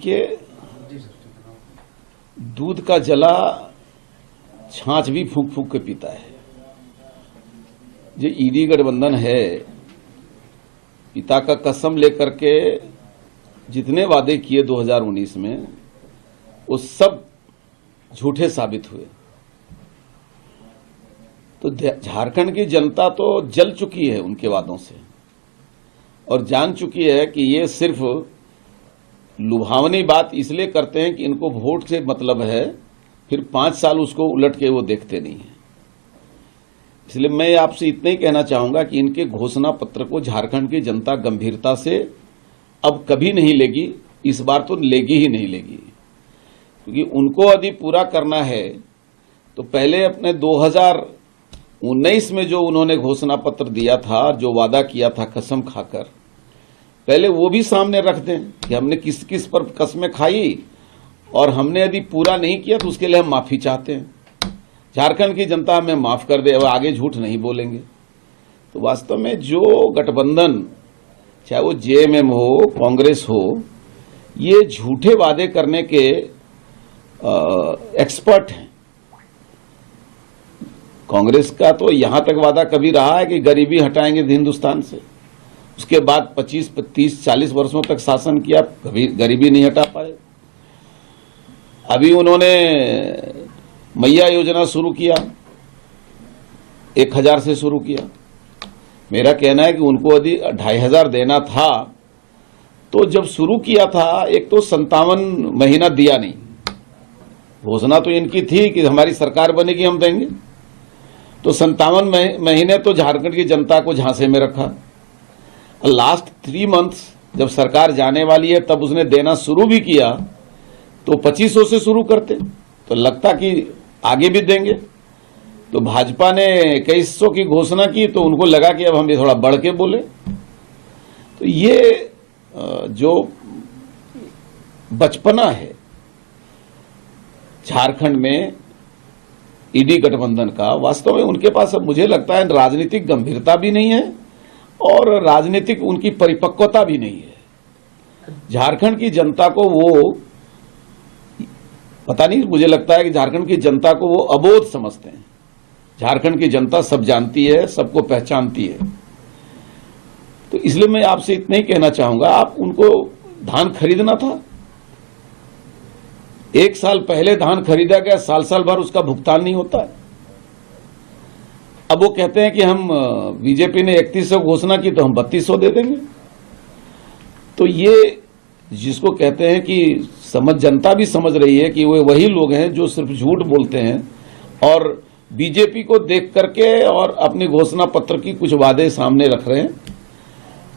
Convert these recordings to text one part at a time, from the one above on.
देखिए, दूध का जला छाछ भी फूंक फूंक के पीता है। जो ईडी गठबंधन है, पिता का कसम लेकर के जितने वादे किए 2019 में, वो सब झूठे साबित हुए। तो झारखंड की जनता तो जल चुकी है उनके वादों से और जान चुकी है कि ये सिर्फ लुभावनी बात इसलिए करते हैं कि इनको वोट से मतलब है, फिर 5 साल उसको उलट के वो देखते नहीं है। इसलिए मैं आपसे इतना ही कहना चाहूंगा कि इनके घोषणा पत्र को झारखंड की जनता गंभीरता से अब कभी नहीं लेगी, इस बार तो लेगी ही नहीं लेगी, क्योंकि उनको यदि पूरा करना है तो पहले अपने 2019 में जो उन्होंने घोषणा पत्र दिया था, जो वादा किया था कसम खाकर, पहले वो भी सामने रख दें कि हमने किस किस पर कसमें खाई और हमने यदि पूरा नहीं किया तो उसके लिए हम माफी चाहते हैं। झारखंड की जनता हमें माफ कर दे, अब आगे झूठ नहीं बोलेंगे। तो वास्तव में जो गठबंधन, चाहे वो जेएमएम हो, कांग्रेस हो, ये झूठे वादे करने के एक्सपर्ट हैं। कांग्रेस का तो यहां तक वादा कभी रहा है कि गरीबी हटाएंगे हिंदुस्तान से, उसके बाद 25, 30, 40 वर्षों तक शासन किया, कभी गरीबी नहीं हटा पाए। अभी उन्होंने मैया योजना शुरू किया, 1000 से शुरू किया। मेरा कहना है कि उनको यदि 2500 देना था तो जब शुरू किया था, एक तो 57 महीना दिया नहीं। घोषणा तो इनकी थी कि हमारी सरकार बनेगी हम देंगे, तो 57 महीने तो झारखंड की जनता को झांसे में रखा। लास्ट 3 मंथ्स जब सरकार जाने वाली है तब उसने देना शुरू भी किया, तो 2500 से शुरू करते तो लगता कि आगे भी देंगे। तो भाजपा ने 2100 की घोषणा की तो उनको लगा कि अब हम ये थोड़ा बढ़ के बोले। तो ये जो बचपना है झारखंड में ईडी गठबंधन का, वास्तव में उनके पास अब मुझे लगता है राजनीतिक गंभीरता भी नहीं है और राजनीतिक उनकी परिपक्वता भी नहीं है। झारखंड की जनता को वो पता नहीं, मुझे लगता है कि झारखंड की जनता को वो अबोध समझते हैं। झारखंड की जनता सब जानती है, सबको पहचानती है। तो इसलिए मैं आपसे इतना ही कहना चाहूंगा, आप उनको धान खरीदना था, 1 साल पहले धान खरीदा गया, साल भर उसका भुगतान नहीं होता है। अब वो कहते हैं कि हम बीजेपी ने 3100 घोषणा की तो हम 3200 दे देंगे। तो ये जिसको कहते हैं कि जनता भी समझ रही है कि वे वही लोग हैं जो सिर्फ झूठ बोलते हैं और बीजेपी को देख करके और अपने घोषणा पत्र की कुछ वादे सामने रख रहे हैं।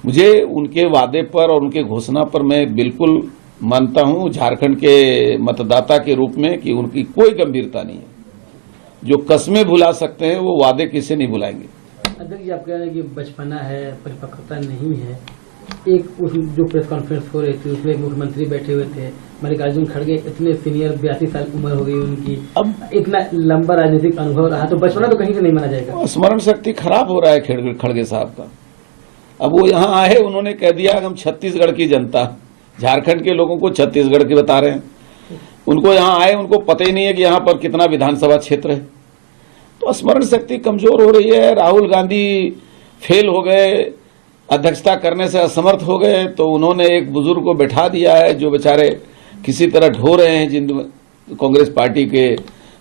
मुझे उनके वादे पर और उनके घोषणा पर मैं बिल्कुल मानता हूं झारखंड के मतदाता के रूप में कि उनकी कोई गंभीरता नहीं है। जो कस्में भुला सकते हैं वो वादे किसे नहीं भुलाएंगे। अध्यक्ष जी, आप कह रहे हैं कि बचपना है, परिपक्वता नहीं है। एक जो प्रेस कॉन्फ्रेंस हो रही थी उसमें मुख्यमंत्री बैठे हुए थे, मल्लिकार्जुन खड़गे, इतने सीनियर, 82 साल उम्र हो गई उनकी, अब इतना लंबा राजनीतिक अनुभव रहा, तो बचपना तो कहीं से नहीं माना जाएगा। स्मरण शक्ति खराब हो रहा है खड़गे साहब का। अब वो यहाँ आए, उन्होंने कह दिया कि हम छत्तीसगढ़ की जनता, झारखंड के लोगों को छत्तीसगढ़ की बता रहे हैं। उनको यहाँ आए, उनको पता ही नहीं है कि यहाँ पर कितना विधानसभा क्षेत्र है। तो स्मरण शक्ति कमजोर हो रही है। राहुल गांधी फेल हो गए, अध्यक्षता करने से असमर्थ हो गए, तो उन्होंने एक बुजुर्ग को बैठा दिया है जो बेचारे किसी तरह ढो रहे हैं जिन कांग्रेस पार्टी के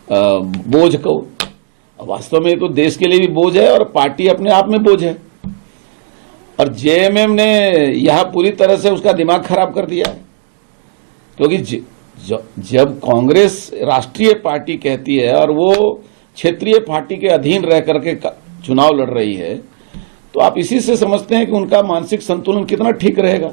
बोझ को। वास्तव में तो देश के लिए भी बोझ है और पार्टी अपने आप में बोझ है। और जेएमएम ने यह पूरी तरह से उसका दिमाग खराब कर दिया है, क्योंकि जब कांग्रेस राष्ट्रीय पार्टी कहती है और वो क्षेत्रीय पार्टी के अधीन रह करके चुनाव लड़ रही है, तो आप इसी से समझते हैं कि उनका मानसिक संतुलन कितना ठीक रहेगा।